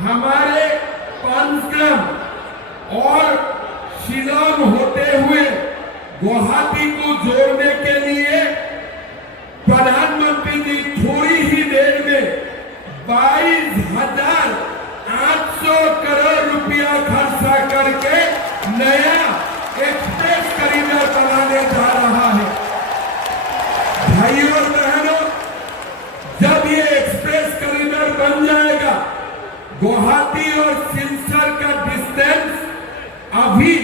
हमारे पांचक्रम और शिलांग होते हुए गुवाहाटी को जोड़ने के लिए प्रधानमंत्री जी थोड़ी ही देर में 22,800 करोड़ रुपया खर्चा करके नया एक्सप्रेस कॉरिडोर बनाने जा रहा है। भाइयों और बहनों, जब ये एक्सप्रेस कॉरिडोर बन जाएगा, गुवाहाटी और सिलचर का डिस्टेंस अभी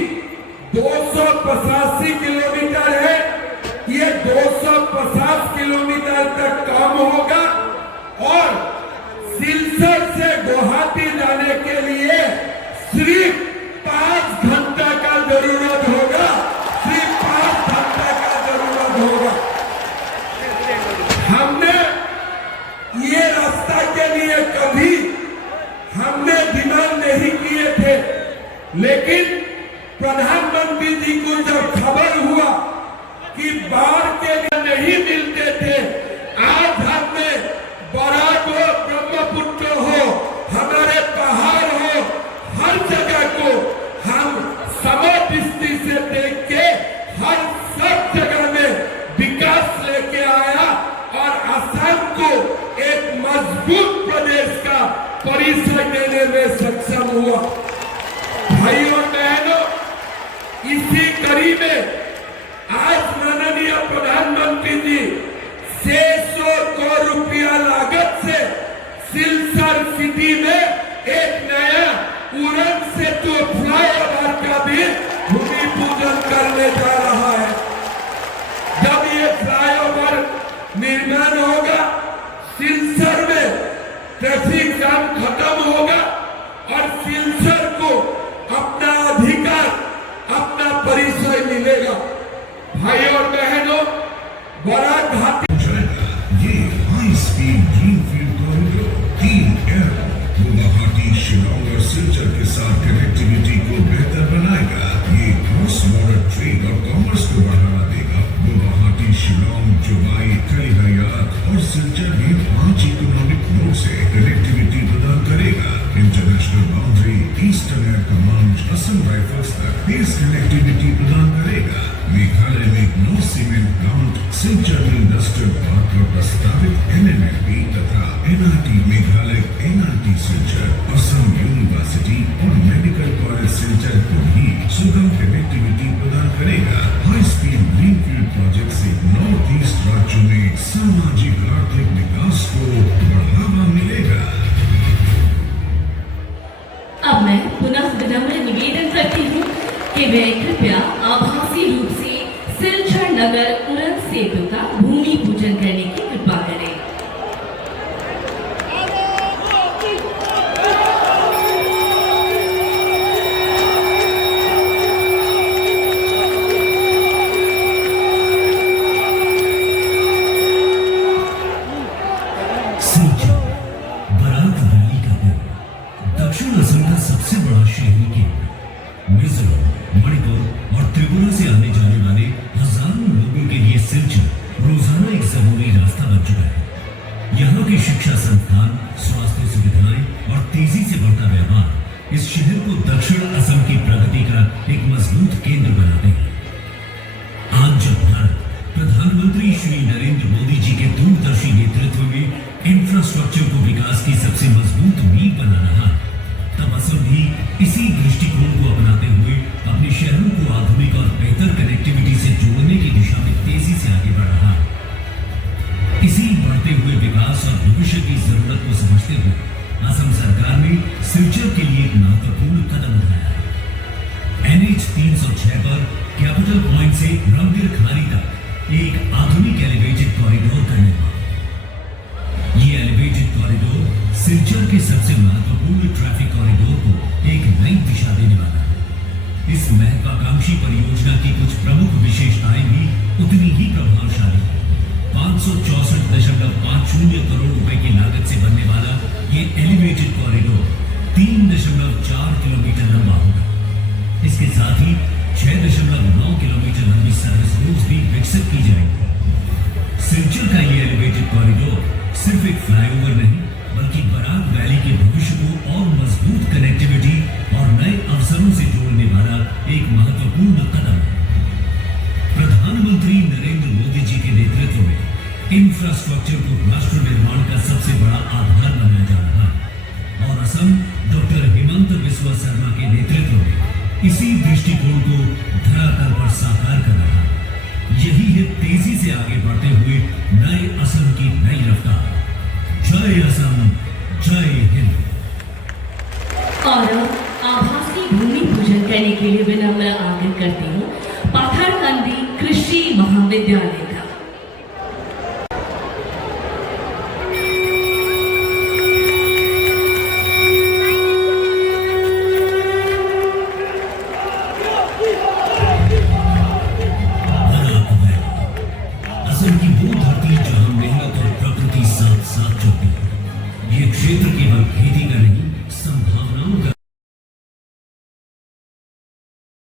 285 किलोमीटर है, ये 250 किलोमीटर तक कम होगा और सिलचर से गुवाहाटी जाने के लिए सिर्फ 5 घंटे का जरूरत होगा, सिर्फ 5 घंटे का जरूरत होगा। हमने ये रास्ता के लिए कभी हमने डिमांड नहीं किए थे, लेकिन प्रधानमंत्री जी को जब खबर हुआ कि बाढ़ के लिए नहीं मिलते थे, आज हमने बराक हो, ब्रह्मपुत्र हो, हमारे पहाड़ हो, हर जगह को हम समदृष्टि से देख के हर सब जगह में विकास लेके आया और असम को एक मजबूत प्रदेश का परिचय देने में सक्षम हुआ। भाइयों बहनों, इसी कड़ी में आज माननीय प्रधानमंत्री जी 600 करोड़ रुपया लागत से सिलचर सिटी में एक नया उड़न सेतु फ्लाईओवर का भी भूमि पूजन करने जा रहा है। जब ये फ्लाईओवर निर्माण होगा, सिलचर में ट्रैफिक जाम खत्म होगा और सिलचर को अपना अधिकार, अपना परिचय मिलेगा। भाइयों और बहनों, बराक घाटी ये high speed greenfield corridor 3 airport Guwahati, Shillong और सिलचर के साथ कनेक्टिविटी को बेहतर बनाएगा। ये क्रॉस बॉर्डर ट्रेड और कॉमर्स को बढ़ावा देगा। गुवाहाटी, शिलांग, जुबाई, कलियात और सिलचर में 5 इकोनॉमिक नोड से कनेक्टिविटी प्रदान करेगा। International boundary, eastern air command, Assam rifles तक बेस कनेक्टिविटी प्रदान करेगा। मेघालय में नो सीमेंट प्लांट, सिलचर में इंडस्ट्रियल पार्क और प्रस्तावित NMLP तथा NRT Meghalaya, NRT Silchar, Assam university और मेडिकल कॉलेज सिलचर को भी सुगम कनेक्टिविटी प्रदान करेगा। हाई स्पीड ग्रीनफील्ड प्रोजेक्ट से नॉर्थ ईस्ट राज्यों में सामाजिक आर्थिक विकास को बढ़ावा मिलेगा। अब मैं पुनः विनम्र निवेदन करती हूँ कि वे कृपया आभासी रूप से सिलचर नगर उड़न सेतु का भूमि पूजन करने की कृपा करें। सिलचर बराक वैली का दिन दक्षिण असम का सबसे बड़ा शहरी केंद्र। मिजोरम, मणिपुर और त्रिपुरा से आने जाने वाले हजारों लोगों के लिए सिलचर रोजाना एक जरूरी रास्ता बन चुका है। यहाँ के शिक्षा संस्थान, स्वास्थ्य सुविधाएं और तेजी से बढ़ता व्यापार इस शहर को दक्षिण असम की प्रगति का एक मजबूत केंद्र बनाते हैं। आज जब भारत प्रधानमंत्री श्री नरेंद्र मोदी जी के दूरदर्शी नेतृत्व में इंफ्रास्ट्रक्चर को विकास की सबसे मजबूत नींव बना रहा है, तब असम भी इसी दृष्टिकोण को अपनाते हुए अपने शहरों को आधुनिक और बेहतर कनेक्टिविटी से जोड़ने की दिशा में तेजी से आगे बढ़ रहा है। इसी बढ़ते हुए विकास और भविष्य की जरूरत को समझते हुए असम सरकार ने सिलचर के लिए एक महत्वपूर्ण कदम उठाया है। NH 306 पर कैपिटल पॉइंट से रंगीर खारी तक एक आधुनिक एलिवेटेड कॉरिडोर का निर्माण। ये एलिवेटेड कॉरिडोर सिलचर के सबसे महत्वपूर्ण ट्रैफिक कॉरिडोर को एक नई दिशा देने वाला है। इस महत्वाकांक्षी परियोजना की कुछ प्रमुख विशेषताएं भी उतनी ही प्रभावशाली है। 564.50 करोड़ रुपए की लागत से बनने वाला ये एलिवेटेड कॉरिडोर 3.4 किलोमीटर लंबा होगा। इसके साथ ही 6.9 किलोमीटर लंबी सर्विस रोड्स भी विकसित की जाएगी। सिलचर का ये एलिवेटेड कॉरिडोर सिर्फ एक फ्लाईओवर नहीं, बल्कि बराक वैली के भविष्य को और मजबूत साकार कर रहा है। यही है तेजी से आगे बढ़ते हुए नए असम की नई रफ्तार। जय असम, जय हिंद। और आभासी भूमि पूजन करने के लिए विनम्र आग्रह करती हूँ